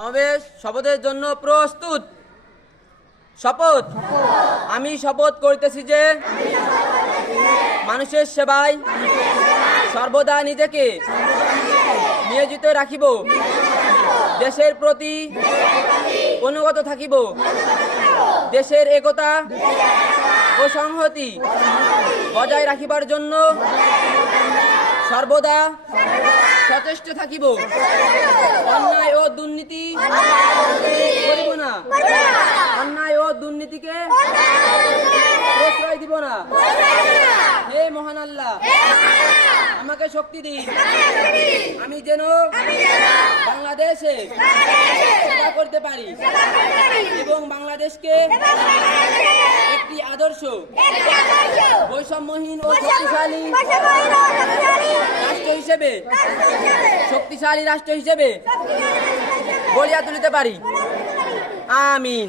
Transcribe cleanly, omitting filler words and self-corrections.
সমাবেশ শপথের জন্য প্রস্তুত। শপথ। আমি শপথ করিতেছি যে মানুষের সেবায় সর্বদা নিজেকে নিয়োজিত রাখিব, দেশের প্রতি অনুগত থাকিব, দেশের একতা ও সংহতি বজায় রাখিবার জন্য সর্বদা সচেষ্ট থাকিব, অন্যায় ও দুর্নীতি করিব না, অন্যায় ও দুর্নীতিকে প্রশ্রয় দিব না। হে মহান আল্লাহ, আমাকে শক্তি দিন, আমি যেন বাংলাদেশে সেবা করতে পারি এবং বাংলাদেশকে একটি আদর্শ বৈষম্যহীন ও শক্তিশালী রাষ্ট্র হিসেবে গড়িয়া তুলিতে পারি। আমিন।